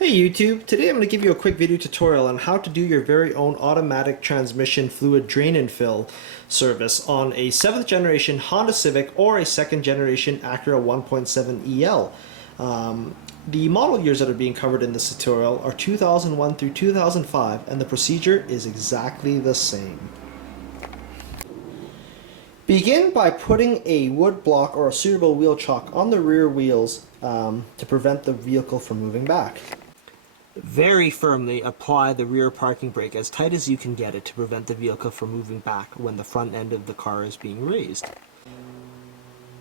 Hey YouTube, today I'm going to give you a quick video tutorial on how to do your very own automatic transmission fluid drain and fill service on a 7th generation Honda Civic or a 2nd generation Acura 1.7 EL. The model years that are being covered in this tutorial are 2001 through 2005 and the procedure is exactly the same. Begin by putting a wood block or a suitable wheel chock on the rear wheels to prevent the vehicle from moving back. Very firmly apply the rear parking brake as tight as you can get it to prevent the vehicle from moving back when the front end of the car is being raised.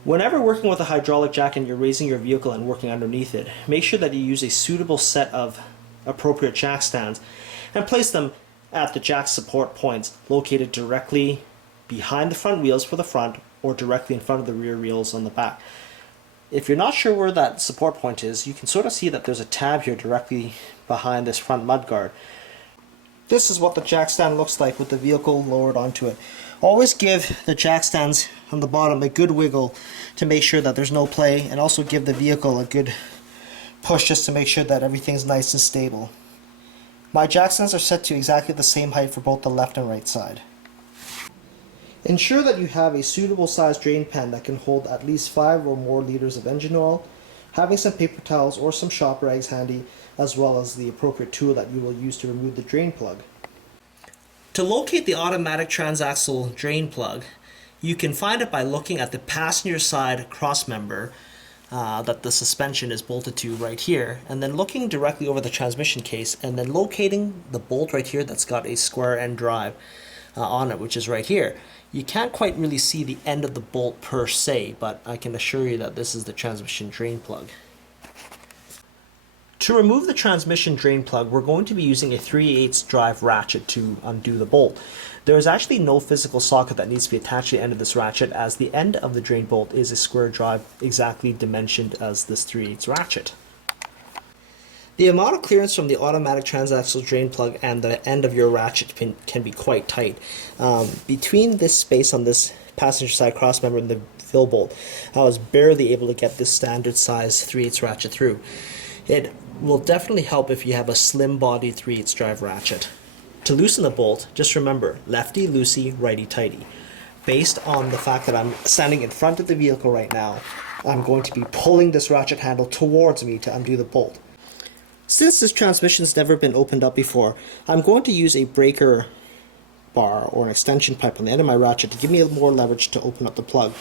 Whenever working with a hydraulic jack and you're raising your vehicle and working underneath it, make sure that you use a suitable set of appropriate jack stands and place them at the jack support points located directly behind the front wheels for the front or directly in front of the rear wheels on the back. If you're not sure where that support point is, you can sort of see that there's a tab here directly behind this front mudguard. This is what the jack stand looks like with the vehicle lowered onto it. Always give the jack stands on the bottom a good wiggle to make sure that there's no play, and also give the vehicle a good push just to make sure that everything's nice and stable. My jack stands are set to exactly the same height for both the left and right side. Ensure that you have a suitable size drain pan that can hold at least 5 or more liters of engine oil, having some paper towels or some shop rags handy, as well as the appropriate tool that you will use to remove the drain plug. To locate the automatic transaxle drain plug, you can find it by looking at the passenger side crossmember that the suspension is bolted to right here, and then looking directly over the transmission case and then locating the bolt right here that's got a square end drive on it, which is right here. You can't quite really see the end of the bolt per se, but I can assure you that this is the transmission drain plug. To remove the transmission drain plug, we're going to be using a 3/8 drive ratchet to undo the bolt. There is actually no physical socket that needs to be attached to the end of this ratchet, as the end of the drain bolt is a square drive exactly dimensioned as this 3/8 ratchet. The amount of clearance from the automatic transaxle drain plug and the end of your ratchet pin can be quite tight. Between this space on this passenger side crossmember and the fill bolt, I was barely able to get this standard size 3/8 ratchet through. It will definitely help if you have a slim body 3/8 drive ratchet. To loosen the bolt, just remember lefty loosey, righty tighty. Based on the fact that I'm standing in front of the vehicle right now, I'm going to be pulling this ratchet handle towards me to undo the bolt. Since this transmission's never been opened up before, I'm going to use a breaker bar or an extension pipe on the end of my ratchet to give me more leverage to open up the plug.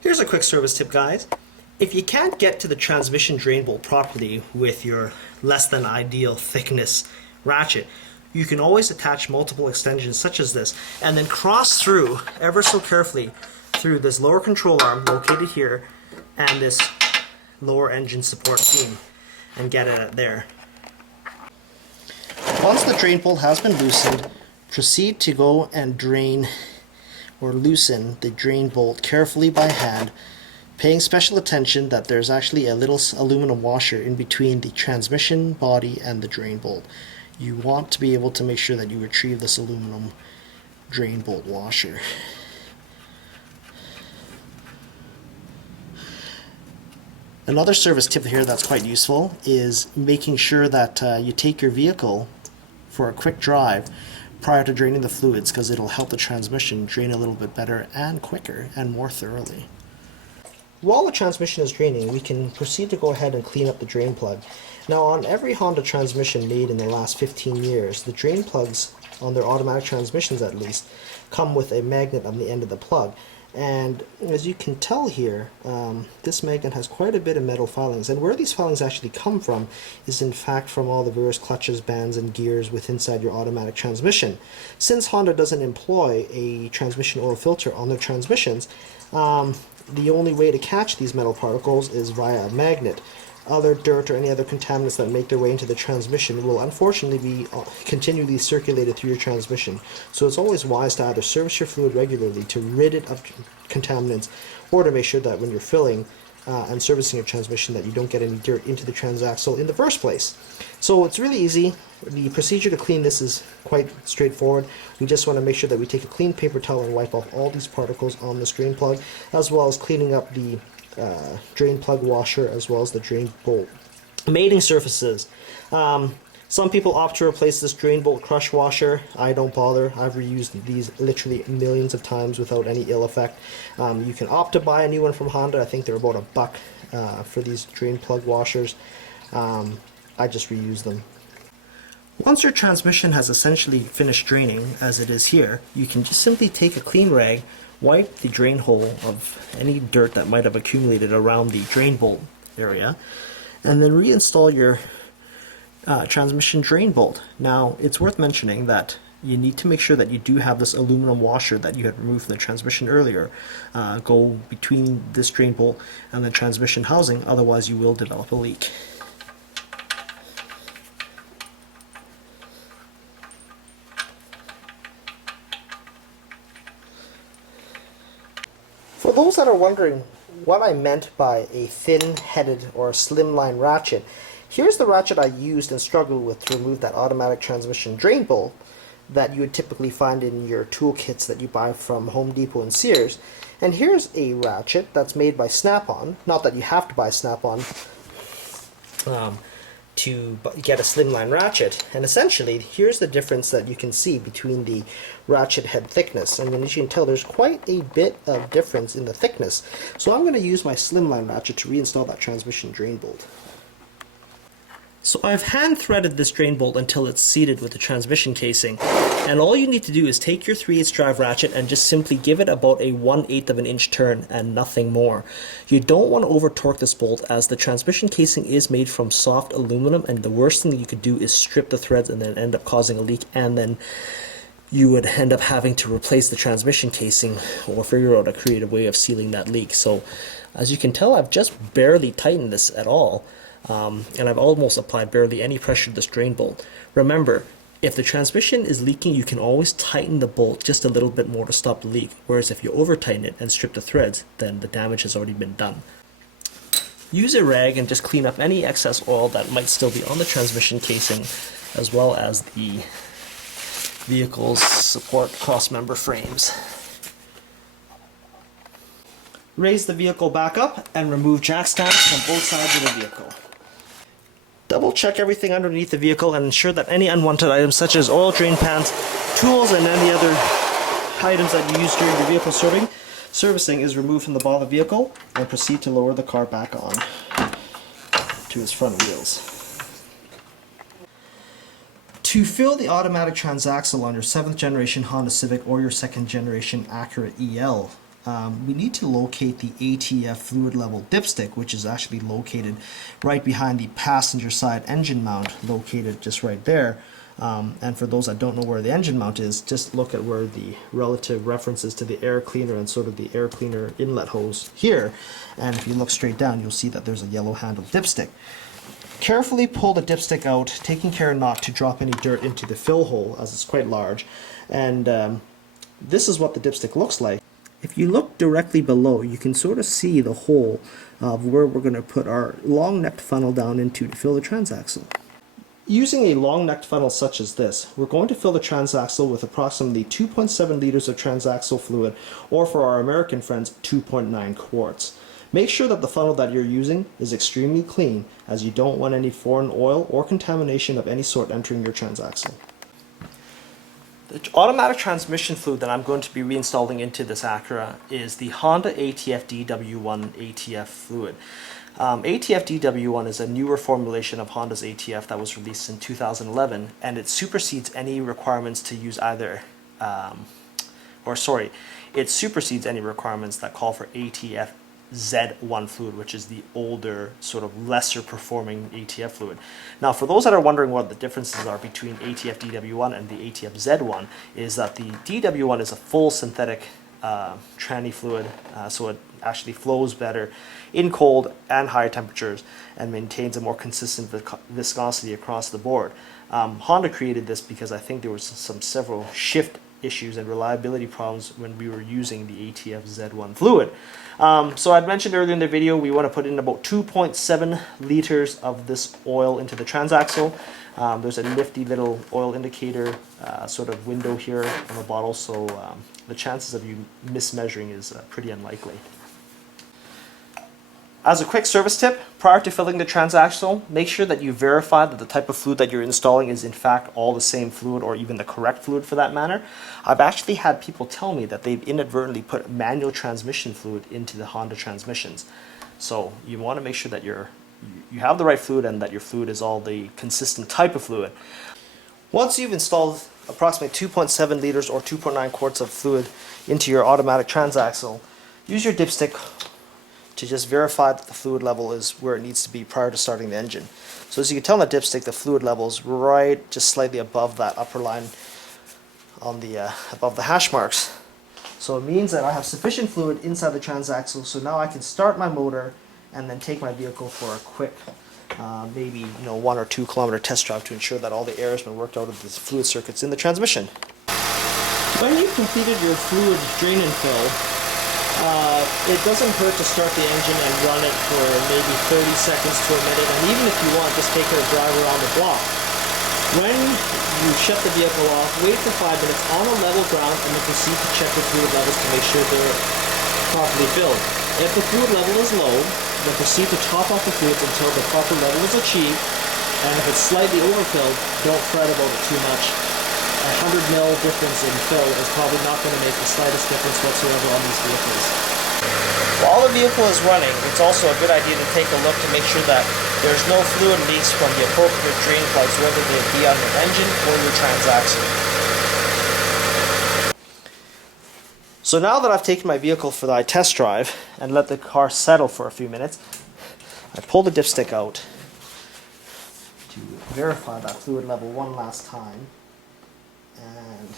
Here's a quick service tip, guys. If you can't get to the transmission drain bolt properly with your less than ideal thickness ratchet, you can always attach multiple extensions such as this and then cross through ever so carefully through this lower control arm located here and this lower engine support beam and get it there. Once the drain bolt has been loosened, proceed to go and drain or loosen the drain bolt carefully by hand, paying special attention that there's actually a little aluminum washer in between the transmission body and the drain bolt. You want to be able to make sure that you retrieve this aluminum drain bolt washer. Another service tip here that's quite useful is making sure that you take your vehicle for a quick drive prior to draining the fluids, because it'll help the transmission drain a little bit better and quicker and more thoroughly. While the transmission is draining, we can proceed to go ahead and clean up the drain plug. Now, on every Honda transmission made in the last 15 years, the drain plugs, on their automatic transmissions at least, come with a magnet on the end of the plug. And as you can tell here, this magnet has quite a bit of metal filings, and where these filings actually come from is in fact from all the various clutches, bands, and gears with inside your automatic transmission. Since Honda doesn't employ a transmission oil filter on their transmissions, the only way to catch these metal particles is via a magnet. Other dirt or any other contaminants that make their way into the transmission will unfortunately be continually circulated through your transmission. So it's always wise to either service your fluid regularly to rid it of contaminants, or to make sure that when you're filling and servicing your transmission that you don't get any dirt into the transaxle in the first place. So it's really easy. The procedure to clean this is quite straightforward. We just want to make sure that we take a clean paper towel and wipe off all these particles on the drain plug, as well as cleaning up the drain plug washer as well as the drain bolt. Mating surfaces. Some people opt to replace this drain bolt crush washer. I don't bother. I've reused these literally millions of times without any ill effect. You can opt to buy a new one from Honda. I think they're about $1 for these drain plug washers. I just reuse them. Once your transmission has essentially finished draining, as it is here, you can just simply take a clean rag, wipe the drain hole of any dirt that might have accumulated around the drain bolt area, and then reinstall your transmission drain bolt. Now, it's worth mentioning that you need to make sure that you do have this aluminum washer that you had removed from the transmission earlier go between this drain bolt and the transmission housing, otherwise you will develop a leak. For those that are wondering what I meant by a thin-headed or slimline ratchet, here's the ratchet I used and struggled with to remove that automatic transmission drain bolt that you would typically find in your tool kits that you buy from Home Depot and Sears. And here's a ratchet that's made by Snap-on. Not that you have to buy Snap-on to get a slimline ratchet. And essentially, here's the difference that you can see between the ratchet head thickness. And as you can tell, there's quite a bit of difference in the thickness. So I'm going to use my slimline ratchet to reinstall that transmission drain bolt. So I've hand threaded this drain bolt until it's seated with the transmission casing, and all you need to do is take your 3/8 drive ratchet and just simply give it about a 1/8 of an inch turn and nothing more. You don't want to over torque this bolt, as the transmission casing is made from soft aluminum, and the worst thing that you could do is strip the threads and then end up causing a leak, and then you would end up having to replace the transmission casing or figure out a creative way of sealing that leak. So as you can tell, I've just barely tightened this at all. And I've almost applied barely any pressure to this drain bolt. Remember, if the transmission is leaking, you can always tighten the bolt just a little bit more to stop the leak, whereas if you over tighten it and strip the threads, then the damage has already been done. Use a rag and just clean up any excess oil that might still be on the transmission casing, as well as the vehicle's support cross-member frames. Raise the vehicle back up and remove jack stands from both sides of the vehicle. Double check everything underneath the vehicle and ensure that any unwanted items such as oil drain pans, tools, and any other items that you use during the vehicle servicing is removed from the bottom of the vehicle, and proceed to lower the car back on to its front wheels. To fill the automatic transaxle on your 7th generation Honda Civic or your 2nd generation Acura EL, we need to locate the ATF fluid level dipstick, which is actually located right behind the passenger side engine mount, located just right there. And for those that don't know where the engine mount is, just look at where the relative references to the air cleaner and sort of the air cleaner inlet hose here. And if you look straight down, you'll see that there's a yellow handled dipstick. Carefully pull the dipstick out, taking care not to drop any dirt into the fill hole, as it's quite large. And this is what the dipstick looks like. If you look directly below, you can sort of see the hole of where we're going to put our long-necked funnel down into to fill the transaxle. Using a long-necked funnel such as this, we're going to fill the transaxle with approximately 2.7 liters of transaxle fluid, or for our American friends, 2.9 quarts. Make sure that the funnel that you're using is extremely clean, as you don't want any foreign oil or contamination of any sort entering your transaxle. The automatic transmission fluid that I'm going to be reinstalling into this Acura is the Honda ATF DW-1 ATF fluid. ATF DW-1 is a newer formulation of Honda's ATF that was released in 2011, and it supersedes any requirements to use either, it supersedes any requirements that call for ATF Z1 fluid, which is the older, sort of lesser performing ATF fluid. Now, for those that are wondering what the differences are between ATF DW1 and the ATF Z1, is that the DW1 is a full synthetic tranny fluid, so it actually flows better in cold and high temperatures and maintains a more consistent viscosity across the board. Honda created this because I think there was several shift issues and reliability problems when we were using the ATF Z1 fluid. So I'd mentioned earlier in the video, we want to put in about 2.7 liters of this oil into the transaxle. There's a nifty little oil indicator sort of window here on the bottle, so the chances of you mismeasuring is pretty unlikely. As a quick service tip, prior to filling the transaxle, make sure that you verify that the type of fluid that you're installing is in fact all the same fluid, or even the correct fluid for that matter. I've actually had people tell me that they've inadvertently put manual transmission fluid into the Honda transmissions. So you want to make sure that you have the right fluid and that your fluid is all the consistent type of fluid. Once you've installed approximately 2.7 liters or 2.9 quarts of fluid into your automatic transaxle, use your dipstick to just verify that the fluid level is where it needs to be prior to starting the engine. So as you can tell on the dipstick, the fluid level is right just slightly above that upper line on the above the hash marks. So it means that I have sufficient fluid inside the transaxle, so now I can start my motor and then take my vehicle for a quick maybe 1 or 2 kilometer test drive to ensure that all the air has been worked out of the fluid circuits in the transmission. When you've completed your fluid drain and fill, it doesn't hurt to start the engine and run it for maybe 30 seconds to a minute, and even if you want, just take a drive around the block. When you shut the vehicle off, wait for 5 minutes on a level ground and then proceed to check the fluid levels to make sure they're properly filled. If the fluid level is low, then proceed to top off the fluids until the proper level is achieved, and if it's slightly overfilled, don't fret about it too much. A 100 ml difference in fill is probably not going to make the slightest difference whatsoever on these vehicles. While the vehicle is running, it's also a good idea to take a look to make sure that there's no fluid leaks from the appropriate drain plugs, whether they be on your engine or your transaxle. So now that I've taken my vehicle for my test drive and let the car settle for a few minutes, I pull the dipstick out to verify that fluid level one last time. And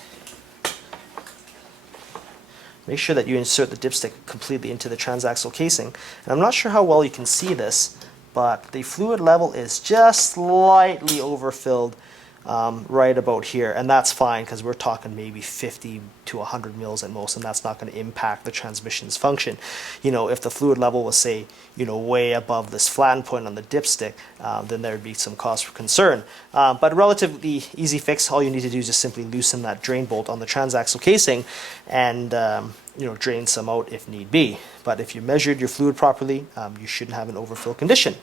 make sure that you insert the dipstick completely into the transaxle casing. And I'm not sure how well you can see this, but the fluid level is just slightly overfilled right about here, and that's fine because we're talking maybe 50 to 100 mils at most, and that's not going to impact the transmission's function. If the fluid level was, say, way above this flattened point on the dipstick, then there would be some cause for concern. But relatively easy fix. All you need to do is just simply loosen that drain bolt on the transaxle casing and drain some out if need be. But if you measured your fluid properly, you shouldn't have an overfill condition.